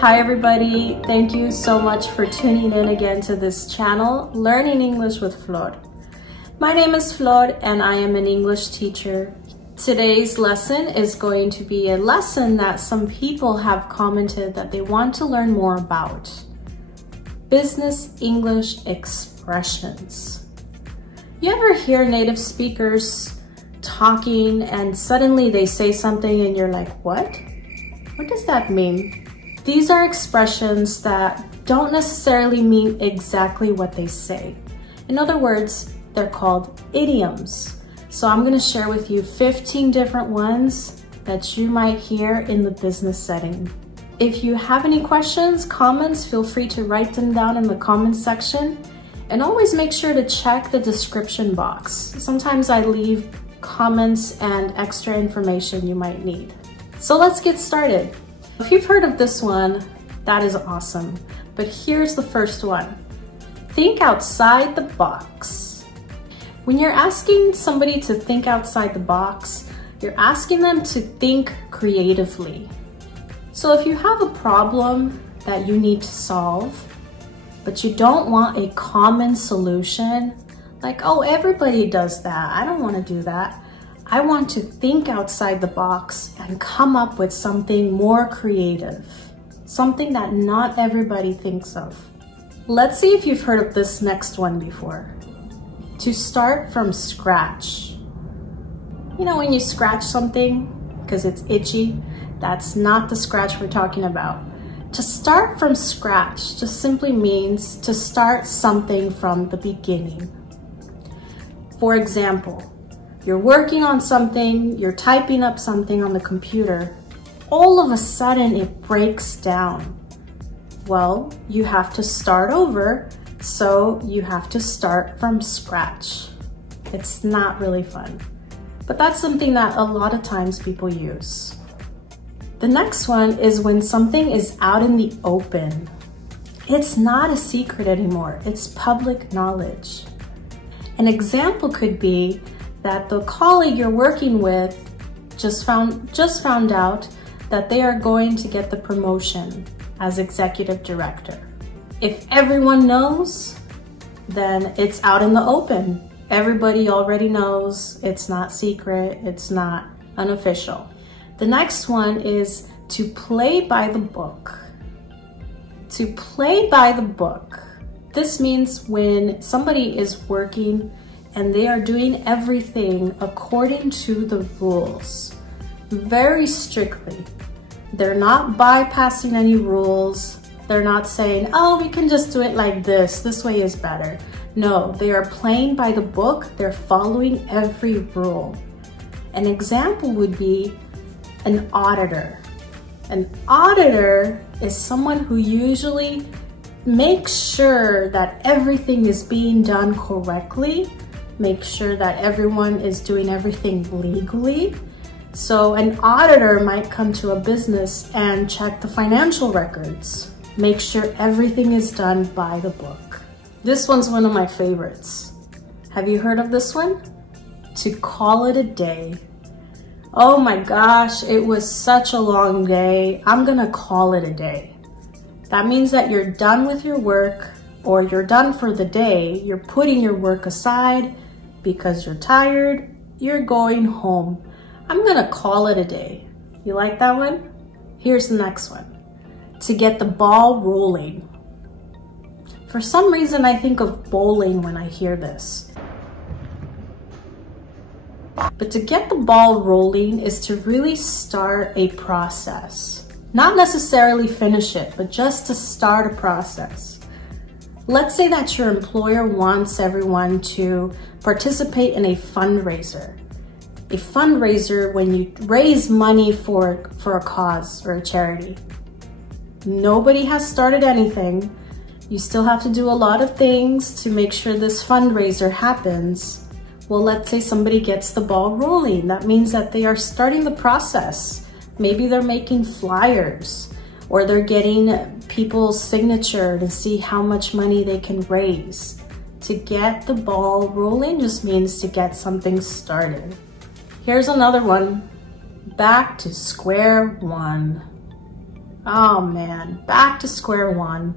Hi everybody, thank you so much for tuning in again to this channel, Learning English with Flor. My name is Flor and I am an English teacher. Today's lesson is going to be a lesson that some people have commented that they want to learn more about. Business English expressions. You ever hear native speakers talking and suddenly they say something and you're like, what? What does that mean? These are expressions that don't necessarily mean exactly what they say. In other words, they're called idioms. So I'm going to share with you 15 different ones that you might hear in the business setting. If you have any questions, comments, feel free to write them down in the comments section. And always make sure to check the description box. Sometimes I leave comments and extra information you might need. So let's get started. If you've heard of this one, that is awesome. But here's the first one. Think outside the box. When you're asking somebody to think outside the box, you're asking them to think creatively. So if you have a problem that you need to solve, but you don't want a common solution, like, oh, everybody does that, I don't want to do that. I want to think outside the box and come up with something more creative, something that not everybody thinks of. Let's see if you've heard of this next one before. To start from scratch. You know when you scratch something because it's itchy? That's not the scratch we're talking about. To start from scratch just simply means to start something from the beginning. For example, you're working on something, you're typing up something on the computer, all of a sudden it breaks down. Well, you have to start over, so you have to start from scratch. It's not really fun, but that's something that a lot of times people use. The next one is when something is out in the open. It's not a secret anymore, it's public knowledge. An example could be that the colleague you're working with just found out that they are going to get the promotion as executive director. If everyone knows, then it's out in the open. Everybody already knows, it's not secret, it's not unofficial. The next one is to play by the book. To play by the book. This means when somebody is working and they are doing everything according to the rules, very strictly. They're not bypassing any rules. They're not saying, oh, we can just do it like this way is better. No, they are playing by the book. They're following every rule. An example would be an auditor. An auditor is someone who usually makes sure that everything is being done correctly, make sure that everyone is doing everything legally. So an auditor might come to a business and check the financial records, make sure everything is done by the book. This one's one of my favorites. Have you heard of this one? To call it a day. Oh my gosh, it was such a long day. I'm gonna call it a day. That means that you're done with your work or you're done for the day. You're putting your work aside because you're tired, you're going home. I'm gonna call it a day. You like that one? Here's the next one. To get the ball rolling. For some reason, I think of bowling when I hear this. But to get the ball rolling is to really start a process. Not necessarily finish it, but just to start a process. Let's say that your employer wants everyone to participate in a fundraiser. A fundraiser when you raise money for a cause or a charity. Nobody has started anything. You still have to do a lot of things to make sure this fundraiser happens. Well, let's say somebody gets the ball rolling. That means that they are starting the process. Maybe they're making flyers or they're getting people's signature to see how much money they can raise. To get the ball rolling just means to get something started. Here's another one. Back to square one. Oh man, back to square one.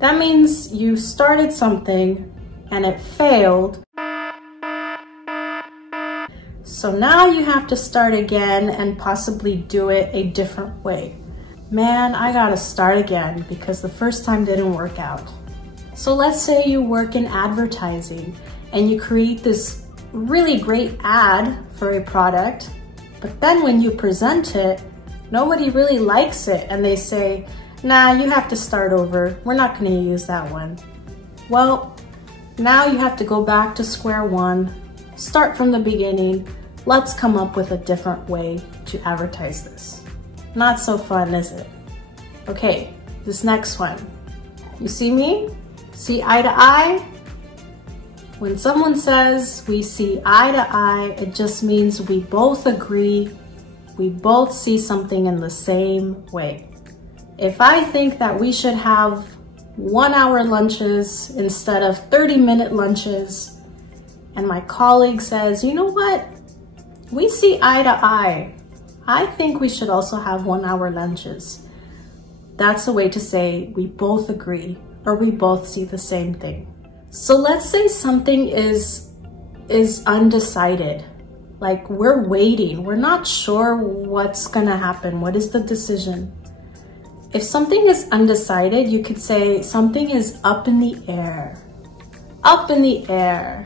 That means you started something and it failed. So now you have to start again and possibly do it a different way. Man, I gotta start again because the first time didn't work out. So let's say you work in advertising and you create this really great ad for a product, but then when you present it, nobody really likes it and they say, nah, you have to start over. We're not gonna use that one. Well, now you have to go back to square one, start from the beginning. Let's come up with a different way to advertise this. Not so fun, is it? Okay, this next one. You see me? See eye to eye? When someone says we see eye to eye, it just means we both agree, we both see something in the same way. If I think that we should have 1 hour lunches instead of 30-minute lunches, and my colleague says, you know what? We see eye to eye. I think we should also have 1 hour lunches. That's a way to say we both agree or we both see the same thing. So let's say something is undecided. Like we're waiting, we're not sure what's gonna happen. What is the decision? If something is undecided, you could say something is up in the air. Up in the air.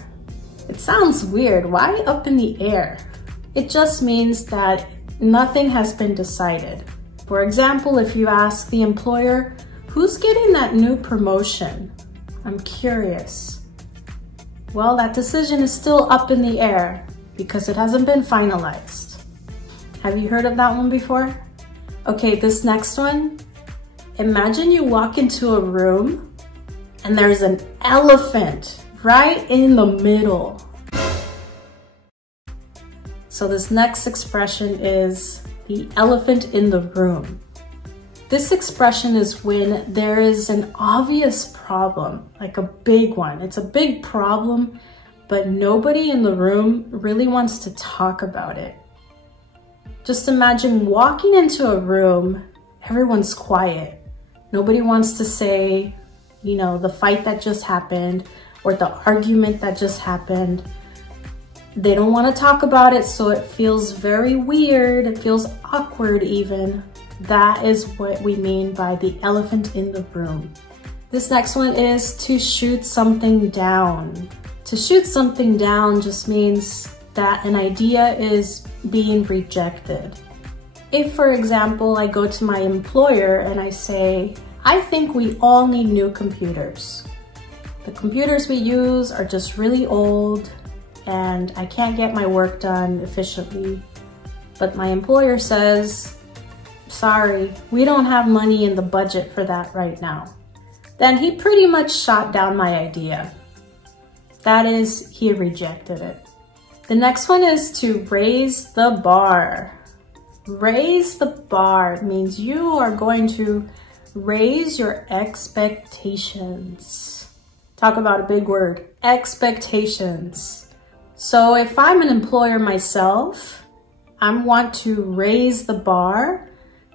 It sounds weird. Why up in the air? It just means that nothing has been decided. For example, if you ask the employer, who's getting that new promotion? I'm curious. Well, that decision is still up in the air because it hasn't been finalized. Have you heard of that one before? Okay, this next one. Imagine you walk into a room and there's an elephant right in the middle. So this next expression is the elephant in the room. This expression is when there is an obvious problem, like a big one. It's a big problem, but nobody in the room really wants to talk about it. Just imagine walking into a room, everyone's quiet. Nobody wants to say, you know, the fight that just happened or the argument that just happened. They don't want to talk about it, so it feels very weird. It feels awkward even. That is what we mean by the elephant in the room. This next one is to shoot something down. To shoot something down just means that an idea is being rejected. If, for example, I go to my employer and I say, I think we all need new computers. The computers we use are just really old and I can't get my work done efficiently. But my employer says, sorry, we don't have money in the budget for that right now. Then he pretty much shot down my idea. That is, he rejected it. The next one is to raise the bar. Raise the bar means you are going to raise your expectations. Talk about a big word, expectations. So if I'm an employer myself, I want to raise the bar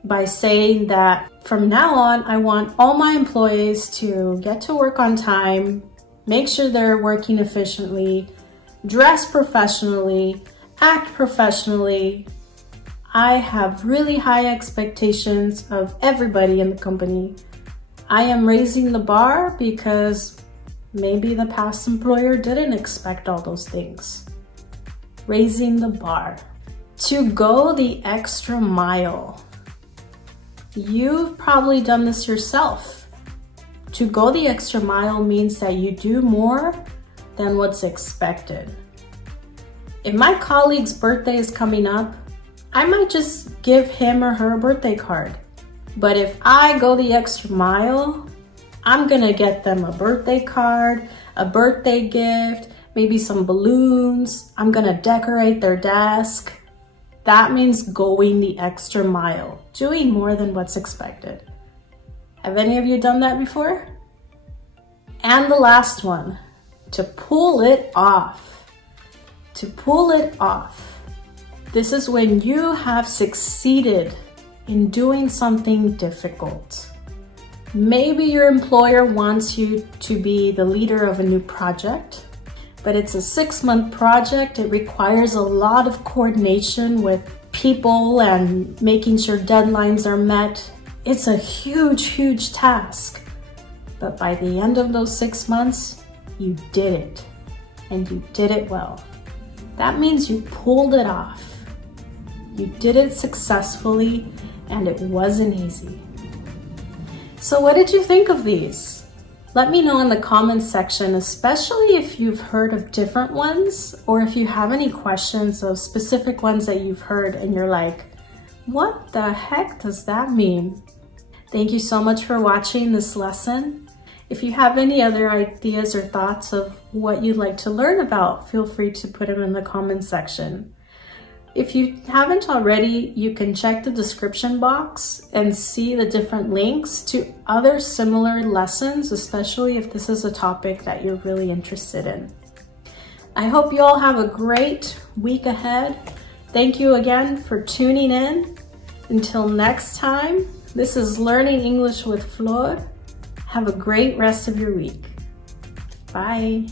by saying that from now on, I want all my employees to get to work on time, make sure they're working efficiently, dress professionally, act professionally. I have really high expectations of everybody in the company. I am raising the bar because maybe the past employer didn't expect all those things. Raising the bar. To go the extra mile. You've probably done this yourself. To go the extra mile means that you do more than what's expected. If my colleague's birthday is coming up, I might just give him or her a birthday card. But if I go the extra mile, I'm gonna get them a birthday card, a birthday gift, maybe some balloons. I'm gonna decorate their desk. That means going the extra mile, doing more than what's expected. Have any of you done that before? And the last one, to pull it off. To pull it off. This is when you have succeeded in doing something difficult. Maybe your employer wants you to be the leader of a new project, but it's a 6-month project. It requires a lot of coordination with people and making sure deadlines are met. It's a huge, huge task. But by the end of those 6 months, you did it, and you did it well. That means you pulled it off. You did it successfully, and it wasn't easy. So what did you think of these? Let me know in the comments section, especially if you've heard of different ones, or if you have any questions of specific ones that you've heard and you're like, what the heck does that mean? Thank you so much for watching this lesson. If you have any other ideas or thoughts of what you'd like to learn about, feel free to put them in the comments section. If you haven't already, you can check the description box and see the different links to other similar lessons, especially if this is a topic that you're really interested in. I hope you all have a great week ahead. Thank you again for tuning in. Until next time, this is Learning English with Flor. Have a great rest of your week. Bye.